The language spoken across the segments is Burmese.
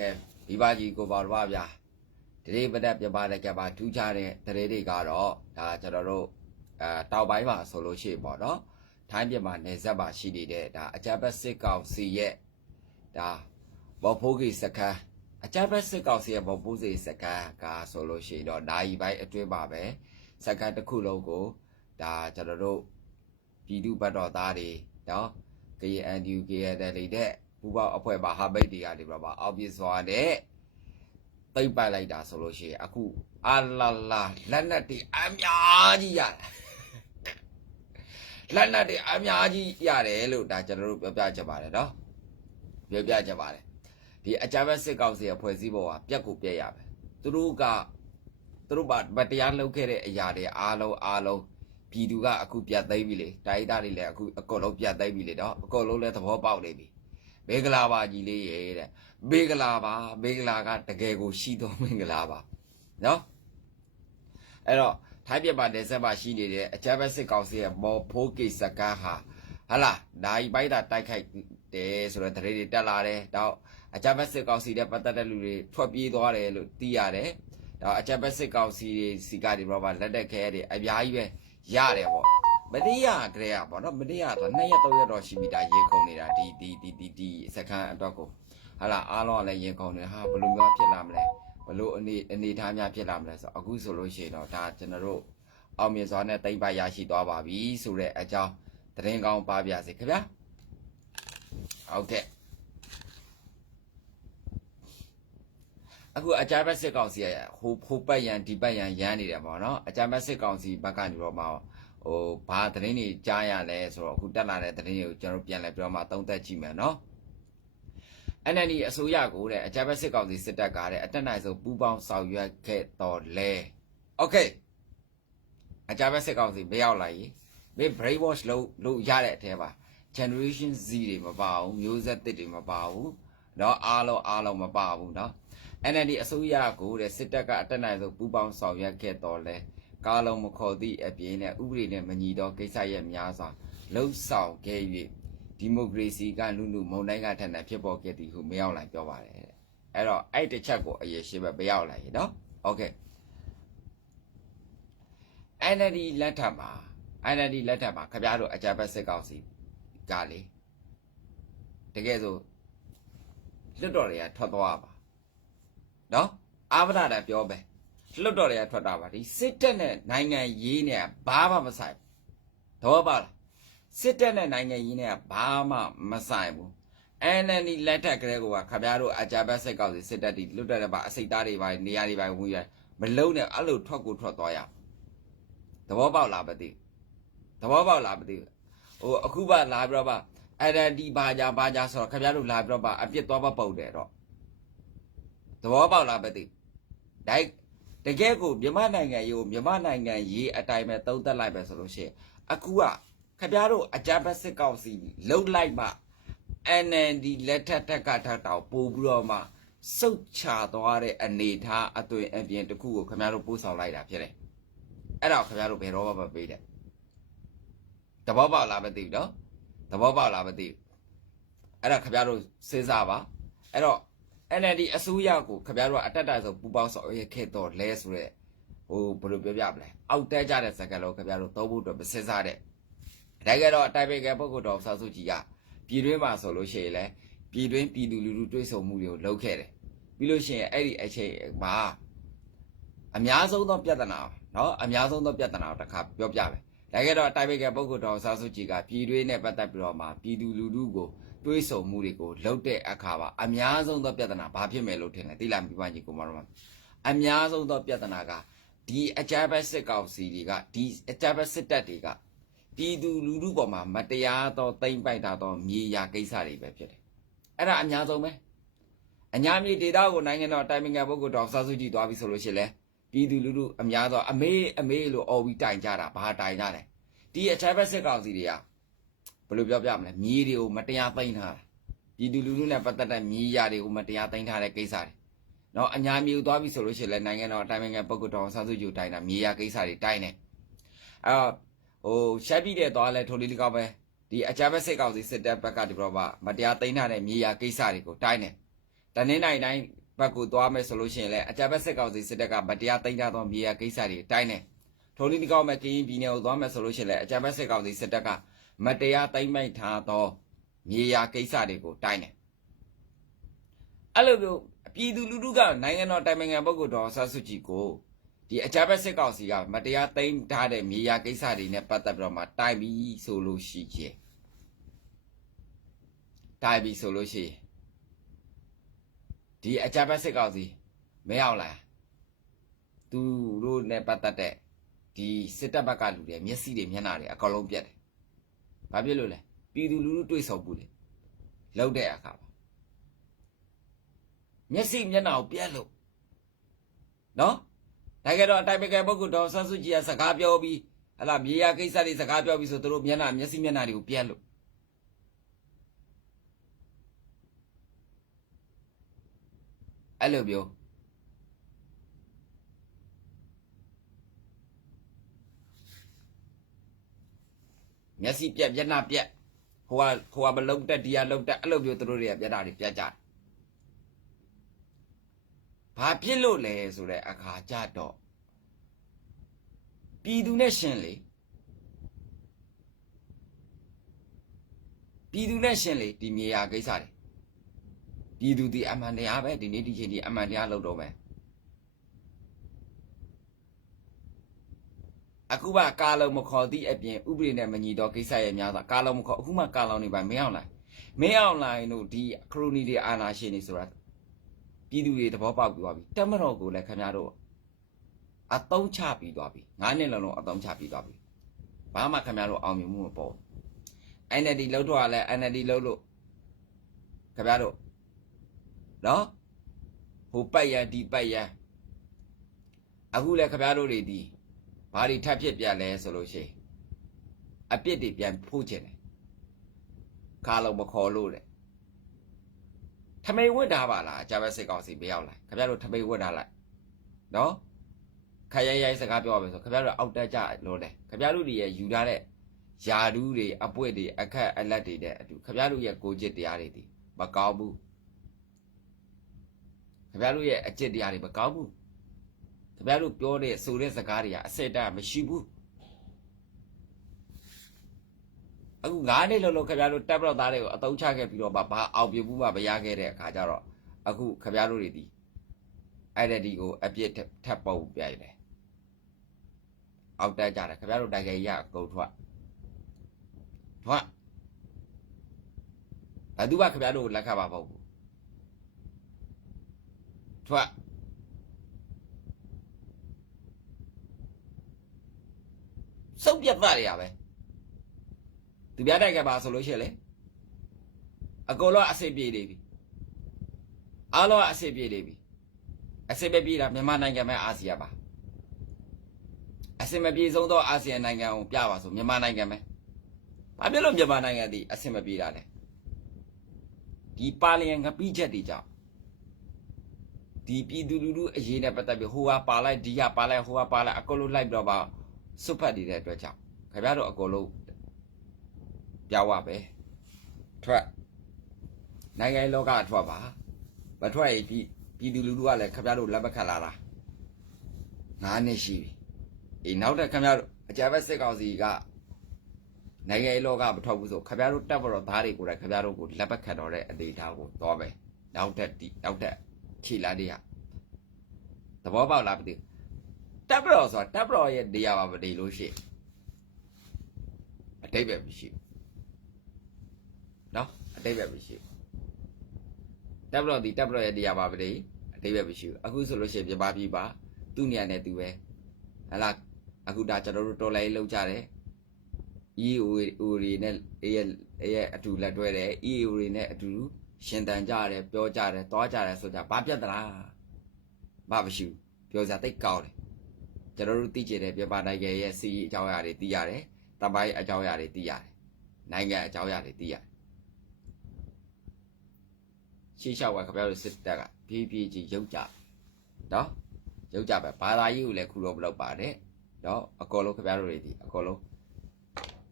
Okay, Vivaji go Barwavia. Today, but up your body about 2 channel, the lady got all, Tararo, Taubaima, solo shape or time your man is about she did it, a jabber sick of see yet. Da Bopogi Saka, a jabber sick of see a Bopozi Saka, car solo shade or die by a tree barbe, Saka the cool logo, da Tararo, Pidu Bado Daddy, da, Gay and you get a lady. ဘူပါအဖွဲပါဟာဘိတ်တွေကနေပြပါ obvious သွားတဲ့သိပ်ပိုက်လိုက်တာဆိုလို့ရှိရင်အခုအလာလာလက်နက်တွေအများကြီးရတယ်လက်နက်တွေအများကြီးရတယ်လို့ဒါကျွန်တော်တို့ပြောပြချင်ပါတယ်နော်ပြောပြချင်ပါတယ်ဒီအကြမ်းဖက်စစ်ကောင်စီရဲ့ဖွဲ့စည်းပုံကပြက်ကိုပြက်ရမယ်သူတို့ဗတရားလုပ်ခဲ့တဲ့အရာတွေအားလုံးပြည်သူကအခုပြတ်သိမ်းပြီလေတိုင်းသားတွေလည်းအခုအကုန်လုံးပြတ်သိမ်းပြီလေနော်အကုန်လုံးလည်းသဘောပေါက်နေပြီဘေဂလာပါကြီးလေးရဲ့တဲ့ဘေဂလာကတကယ်ကိုရှိတော်မင်္ဂလာပါနော်အဲ့တော့ထိုင်းပြည်မှာဒေသမှာရှိနေတဲ့အကြမ်းဖက်စစ်ကောင်စီရဲ့မော်ဖိုးကိစကားဟာဟလာနိုင်ပိုက်တာတိုက်ခိုက်တယ်ဆိုတော့တရေတွေတက်လာတယ်တော့အကြမ်းဖက်စစ်ကောင်စီတဲ့ပတ်သက်တဲ့လူတွေထွက်ပြေးသွားတယ်လို့သိရတယ်တော့အကြမ်းဖက်စစ်ကောင်စီစီကဒီဘောပါလက်တက်ခဲတွေအများကြီးပဲရတယ်ပေါ့မတရားကြရပါတော့မတရားတော့2ရက်3ရက်တော့ရှိပြီဒါရေခုန်နေတာဒီစခန်းအတွက်ကိုဟာလာအားလုံးကလည်းရေခုန်နေဟာဘလို့များဖြစ်လာမလဲဘလို့အနေထားများဖြစ်လာမလဲဆိုအခုဆိုလို့ရှိရင်တော့ဒါကျွန်တော်တို့အောင်မြင်စွာနဲ့တိမ့်ပိုက်ရရှိသွားပါပြီဆိုတဲ့အကြောင်းသတင်းကောင်းပါပြစေခင်ဗျာဟုတ်ကဲ့အခုအကြမ်းဖက်စစ်ကောင်စီရဲ့ဟိုပတ်ရန်ဒီပတ်ရန်ရမ်းနေတယ်ပေါ့နော်အကြမ်းဖက်စစ်ကောင်စီဘက်ကနေတော့မှဘာသတင်းတွေကြားရလဲဆိုတော့အခုတက်လာတဲ့သတင်းတွေကိုကျွန်တော်ပြန်လဲပြောမှသုံးသပ်ကြည့်မယ်နော် NLD အစိုးရကိုတဲ့အကြမ်းဖက်စစ်ကောင်စီစစ်တပ်ကတဲ့အတက်နိုင်ဆုံးပူးပေါင်းဆောင်ရွက်ခဲ့တော်လဲ Okay အကြမ်းဖက်စစ်ကောင်စီမရောက်လာရင်မင်း brainwash လုပ်ရတဲ့အထဲမှာ generation Z တွေမပါဘူးမျိုးဆက်သစ်တွေမပါဘူးเนาะအားလုံးမပါဘူးเนาะ NLD အစိုးရကိုတဲ့စစ်တပ်ကအတက်နိုင်ဆုံးပူးပေါင်းဆောင်ရွက်ခဲ့တော်လဲကားလုံးမခေါ်သည့်အပြင်နဲ့ဥပဒေနဲ့မညီတော့ကိစ္စရဲ့များစွာလှုပ်ဆောင်ခဲ့၍ဒီမိုကရေစီကလူမုံတိုင်းကထက်နဲ့ဖြစ်ပေါ်ခဲ့သည်ဟုမရောက်လိုက်ပြောပါတယ်အဲ့တော့အဲ့တစ်ချက်ကိုအရေးရှိပဲမရောက်လိုက်ရေနော်โอเค NLD လက်ထက်မှာခင်ဗျားတို့အကြမ်းဖက်စစ်ကောင်စီကလေတကယ်ဆိုလွတ်တော်တွေကထွက်သွားပါနော်အာဗဒတာပြောပဲလွတ်တော်တွေကထွက်တာပါဒီစစ်တပ်နဲ့နိုင်ငံရေးနဲ့ဘာမှမဆိုင်တော့ပါလားစစ်တပ်နဲ့နိုင်ငံရေးနဲ့ဘာမှမဆိုင်ဘူး NLD လက်ထက်ကလေးကခင်ဗျားတို့အကြမ်းဖက်စစ်ကောင်စီစစ်တပ်ဒီလွတ်တော်တွေပါအစိတ်သားတွေပါနေရာတွေပါဝင်ရမလုံးနဲ့အဲ့လိုထွက်သွားရသဘောပေါက်လားမသိဟိုအခုပါလာပြီးတော့ပါ NLD ဘာကြာဆိုတော့ခင်ဗျားတို့လာပြီးတော့ပါအပြစ်သွားပုတ်တယ်တော့သဘောပေါက်လားမသိတကယ်ကိုမြန်မာနိုင်ငံရေးအတိုင်းပဲသုံးသပ်လိုက်ပဲဆိုလို့ရှိရင်အခုကခင်ဗျားတို့အကြမ်းဖက်စစ်ကောင်စီလှုပ်လိုက်မှ NLD လက်ထက်ကထတောင်ပို့ပြီးတော့မှစုတ်ချသွားတဲ့အနေထားအသွင်အပြင်တစ်ခုကိုခင်ဗျားတို့ပို့ဆောင်လိုက်တာဖြစ်တယ်အဲ့တော့ခင်ဗျားတို့ဘယ်တော့မှမပေးတဲ့သဘောပေါက်လားမသိဘူးနော်သဘောပေါက်လားမသိဘူးအဲ့တော့ခင်ဗျားတို့စဉ်းစားပါအဲ့တော့NLD အစိုးရကိုခင်ဗျားတို့ကအတက်တိုက်ဆုံးပူပေါင်းဆောင်ရွက်ခဲ့တော့လဲဆိုရက်ဟိုဘယ်လိုပြောပြမလဲအောက်တဲကြတဲ့စကားလုံးခင်ဗျားတို့သုံးဖို့တော့မစဉ်းစားတဲ့ဒါကြတော့အတိုင်ပင်ခံပုဂ္ဂိုလ်တော်ဆောက်စုကြည်ကပြည်တွင်းမှာဆိုလို့ရှိရင်လေပြည်တွင်းပြည်သူလူထုတွေးဆုံမှုတွေကိုလုပ်ခဲ့တယ်ပြီးလို့ရှိရင်အဲ့ဒီအချိန်မှာအများဆုံးသောပြဿနာเนาะအများဆုံးသောပြဿနာကိုတစ်ခါပြောပြမယ်ဒါကြတော့အတိုင်ပင်ခံပုဂ္ဂိုလ်တော်ဆောက်စုကြည်ကပြည်တွင်းနဲ့ပတ်သက်ပြီးတော့မှပြည်သူလူထုကိုတွေးဆုံမှုတွေကိုလှုပ်တဲ့အခါမှာအများဆုံးသောပြဿနာဘာဖြစ်မယ်လို့ထင်လဲသိလားမိဘကြီးကိုမတော်အများဆုံးသောပြဿနာကဒီအကြမ်းဖက်စစ်ကောင်စီတွေကဒီအကြမ်းဖက်စစ်တပ်တွေကပြည်သူလူထုပေါ်မှာမတရားသောတိမ့်ပိုက်တာသောမြေယာကိစ္စတွေပဲဖြစ်တယ်အဲ့ဒါအများဆုံးပဲအညာမြေဒေသကိုနိုင်ငံတော်တိုင်ပင်ခံပုဂ္ဂိုလ်တော်ဆောက်စုကြည်သွားပြီဆိုလို့ရှိရင်လေပြည်သူလူထုအများသောအမေလို့အော်ပြီးတိုင်ကြတာဘာတိုင်ကြလဲဒီအကြမ်းဖက်စစ်ကောင်စီတွေကဘယ်လိုပြောပြမလဲမြေတွေကိုမတရားသိမ်းထားတာပြည်သူလူထုနဲ့ပတ်သက်တဲ့မြေယာတွေကိုမတရားသိမ်းထားတဲ့ကိစ္စတွေနော်အညာမြေသွားပြီဆိုလို့ရှိရင်လည်းနိုင်ငံတော်အတိုင်ပင်ခံပုဂ္ဂိုလ်တော်ဆောက်စုကြည်တိုင်တာမြေယာကိစ္စတွေတိုင်တယ်ဟိုရှက်ပြီးတဲ့သွားလဲထိုလေးကောက်ပဲဒီအကြမ်းဖက်စစ်ကောင်စီစစ်တပ်ဘက်ကဒီတော့မတရားသိမ်းထားတဲ့မြေယာကိစ္စတွေကိုတိုင်တယ် တနင်္လာတိုင်းဘက်ကိုသွားမယ်ဆိုလို့ရှိရင်လည်းအကြမ်းဖက်စစ်ကောင်စီစစ်တပ်ကမတရားသိမ်းထားသောမြေယာကိစ္စတွေတိုင်းတယ်ထုံးနည်းကောင်းမဲ့ကရင်ပြည်နယ်ကိုသွားမယ်ဆိုလို့ရှိရင်လည်းအကြမ်းဖက်စစ်ကောင်စီစစ်တပ်ကမတရားသိမ်းမိတ်ထားသောမြေယာကိစ္စတွေကိုတိုင်းတယ်အဲ့လိုမျိုးပြည်သူလူထုကနိုင်ငံတော်တိုင်ပင်ခံပုဂ္ဂိုလ်တော်ဆဆုကြည်ကိုဒီအကြမ်းဖက်စစ်ကောင်စီကမတရားသိမ်းထားတဲ့မြေယာကိစ္စတွေနဲ့ပတ်သက်ပြီးတော့မှတိုင်ပြီးဆိုလို့ရှိရင်တိုင်ပြီးဆိုလို့ရှိရင်ဒီအကြမ်းဖက်စစ်ကောင်စီမရောက်လာသူတို့နဲ့ပတ်သက်တဲ့ဒီစစ်တပ်ဘက်ကလူတွေမျက်စိတွေမျက်နှာတွေအကောင်လုံးပြတ်တယ်။ဘာဖြစ်လို့လဲပြည်သူလူထုတွေ့ဆုံမှုလေလောက်တဲ့အခါပါမျက်စိမျက်နှာကိုပြတ်လို့နော်ဒါကြတော့အတိုင်ပင်ခံပုဂ္ဂိုလ်တော်ဆန်းစုကြည်ကစကားပြောပြီးဟလာမြေယာကိစ္စတွေစကားပြောပြီးဆိုသူတို့မျက်စိမျက်နှာတွေကိုပြတ်လို့အဲ့လိုပြောမျက်စိပြက်မျက်နှာပြက်ဟိုကမလုံးတက်ဒီကလုံးတက်အဲ့လိုမျိုးသူတို့တွေကမျက်နှာတွေပြက်ကြတယ်ဘာဖြစ်လို့လဲဆိုတဲ့အခါကြတော့ပြည်သူနဲ့ရှင်လေပြည်သူနဲ့ရှင်လေဒီမြေယာကိစ္စတွေပြည်သူဒီအမှန်တရားပဲဒီနေ့ဒီချိန်ဒီအမှန်တရားလုပ်တော့မယ်အခုမှကာလုံးမခေါ်သည့်အပြင်ဥပဒေနဲ့မညီတော့ကိစ္စရဲ့များစွာကာလုံးမခေါ်အခုမှကာလုံးနေပါမင်းအောင်လိုင်းတို့ဒီခရိုနီတွေအာနာရှင်တွေဆိုတာပြည်သူတွေသဘောပေါက်ပြီးသွားပြီတက်မတော်ကိုလည်းခင်ဗျားတို့အတုံးချပြီးသွားပြီ9နှစ်လုံးအတုံးချပြီးသွားပြီဘာမှခင်ဗျားတို့အောင်မြင်မှုမပေါ် NLD လှုပ်တော့လဲ NLD လှုပ်လို့ခင်ဗျားတို့နော်ဟိုပတ်ရဒီပတ်ရအခုလည်းခင်ဗျားတို့တွေဒီဘာတွေထပ်ဖြစ်ပြန်လဲဆိုလို့ရှိရင်အပြစ်တွေပြန်ဖို့ချင်တယ်ခါလုံးမခေါ်လို့တဲ့ထမိန်ဝတ်ထားပါလားအကြမ်းဖက်စစ်ကောင်စီမရောက်လာခင်ဗျားတို့ထမိန်ဝတ်ထားလိုက်နော်ခရိုင်စကားပြောပါမယ်ဆိုခင်ဗျားတို့အောက်တက်ကြလို့တယ်ခင်ဗျားတို့တွေရဲ့ယူထားတဲ့ယာဒူးတွေအပွင့်တွေအခက်အလက်တွေတဲ့အတူခင်ဗျားတို့ရဲ့ကိုจิตတရားတွေဒီမကောင်းဘူးခင်ဗျားတို့ရဲ့အจิตတရားတွေမကောင်းဘူးခင်ဗျားတို့ပြောတဲ့ဆိုတဲ့စကားတွေကအစစ်တမရှိဘူးအခု9နှစ်လုံးခင်ဗျားတို့တက်ပတော့သားတွေကိုအတုံးချခဲ့ပြီးတော့ဘာအောင်ပြမှုမှမရခဲ့တဲ့အခါကျတော့အခုခင်ဗျားတို့တွေဒီအဲ့ဒါဒီကိုအပြစ်ထပ်ပုံပြရတယ်အောက်တက်ကြတယ်ခင်ဗျားတို့တိုင်ကြရအကုန်ထွက်ဘယ်သူမှခင်ဗျားတို့လက်ခတ်ပါမဟုတ်ဘူးထွက်စုပ်ပြတ်သားတွေရပဲသူပြတိုက်ကပါဆိုလို့ရှိရင်လေအကုန်လုံးအစစ်ပြေးနေပြီအားလုံးအစစ်ပြေးနေပြီအစစ်မပြေးတာမြန်မာနိုင်ငံမဲ့အာဆီယံပါအစစ်မပြေဆုံးသောအာဆီယံနိုင်ငံကိုပြပါဆိုမြန်မာနိုင်ငံမဲ့ဘာဖြစ်လို့မြန်မာနိုင်ငံဒီအစစ်မပြေးတာလဲဒီပါလျံငပိချက်တွေကြောင့်ဒီပြည်သူလူထုအရေးနဲ့ပတ်သက်ပြီးဟိုဟာပါလိုက်ဒီဟာပါလိုက်ဟိုဟာပါလိုက်အကုန်လုံးလိုက်ပြီးတော့ပါစွတ်ဖတ်နေတဲ့အတွက်ကြောင့်ခင်ဗျားတို့အကုန်လုံးပြောင်းရပဲထွက်နိုင်ငံလောကထွက်ပါမထွက်ရင်ပြည်သူလူထုကလည်းခင်ဗျားတို့လက်မခံလာတာ9နှစ်ရှိပြီအေးနောက်တဲ့ခင်ဗျားတို့အကြမ်းဖက်စစ်ကောင်စီကနိုင်ငံလောကမထွက်ဘူးဆိုခင်ဗျားတို့တက်ပေါ်တော့သားတွေကိုလည်းခင်ဗျားတို့ကိုလက်မခံတော့တဲ့အနေအထားကိုတော့ပဲနောက်တဲ့ခြေလာတွေကသဘောပေါက်လားမသိဘူးတက်ပေါ်ဆိုတာတက်ပေါ်ရဲ့နေရာမှာမနေလို့ရှိရင်အတိတ်ပဲမရှိဘူးနော်အတိတ်ပဲမရှိဘူးတက်ပေါ်ရဲ့နေရာမှာမနေအတိတ်ပဲမရှိဘူးအခုဆိုလို့ရှိရင်ပြပါပြီပါသူ့နေရာနဲ့သူပဲဟလာအခုဒါကျွန်တော်တို့တော်လိုင်းလောက်ကြတယ် EO တွေနဲ့ရဲ့အတူလက်တွဲတယ် EO တွေနဲ့အတူရှင်တန်ကြတယ်ပြောကြတယ်သွားကြတယ်ဆိုကြဘာပြတ်သလားဘာမရှိဘူးပြောစရာတိတ်ကောင်းတယ်ကျွန်တော်တို့သိကျင်တဲ့ပြပါနိုင်ငံရဲ့စီးအကြောင်းအရာတွေသိရတယ်တပိုင်းအကြောင်းအရာတွေသိရတယ်နိုင်ငံအကြောင်းအရာတွေသိရတယ်ရှေ့လျှောက်ကခင်ဗျားတို့စစ်တပ်ကဖြည်းဖြည်းချင်းရုပ်ကြနော်ရုပ်ကြပဲဘာသာရေးကိုလည်းခုတော့မလုပ်ပါနဲ့နော်အကောလုံးခင်ဗျားတို့တွေဒီအကောလုံး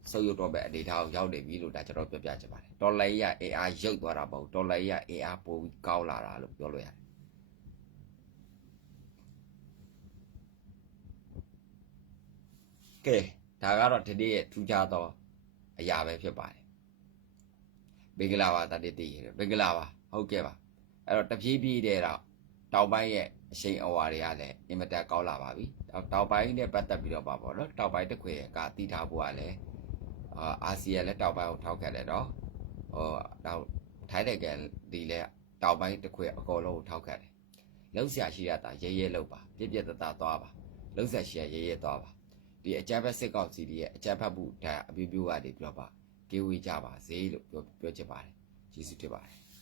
ဆုပ်ယုပ်တော့ပဲအနေထားကိုရောက်နေပြီလို့ဒါကျွန်တော်ပြောပြချင်ပါတယ်တော်လိုင်းရအေအားရုပ်သွားတာမဟုတ်တော်လိုင်းရအေအားပိုပြီးကောင်းလာတာလို့ပြောလို့ရတယ်ကဲဒါကတော့ဒီနေ့ရဲ့ထူးခြားသောအရာပဲဖြစ်ပါတယ်မင်္ဂလာပါတတိတိမင်္ဂလာပါဟုတ်ကဲ့ပါအဲ့တော့တပြေးပြေးတဲ့တော့တောင်ပိုင်းရဲ့အရှိန်အဝါတွေကလည်းအင်မတန်ကောင်းလာပါပြီတောင်ပိုင်းနဲ့ပတ်သက်ပြီးတော့ပါပေါ့နော်တောင်ပိုင်းတစ်ခွေကတီးထားဖို့ကလည်းအာဆီယံလည်းတောင်ပိုင်းကိုထောက်ခံတယ်နော်တော့ထိုင်းနိုင်ငံဒီလည်းတောင်ပိုင်းတစ်ခွေအကုန်လုံးကိုထောက်ခံတယ်လှုပ်ရှားရှိရတာရဲရဲလှုပ်ပါပြည့်ပြည့်တသားသွားပါလှုပ်ရှားရှိရရဲရဲသွားပါဒီအကြမ်းဖက်စစ်ကောင်စီရဲ့အကြမ်းဖက်မှုဒါအပြည့်ပြည့်ကနေပြောပါကေဝေးကြပါစေလို့ပြောချင်ပါတယ်ကျေးဇူးတင်ပါတယ်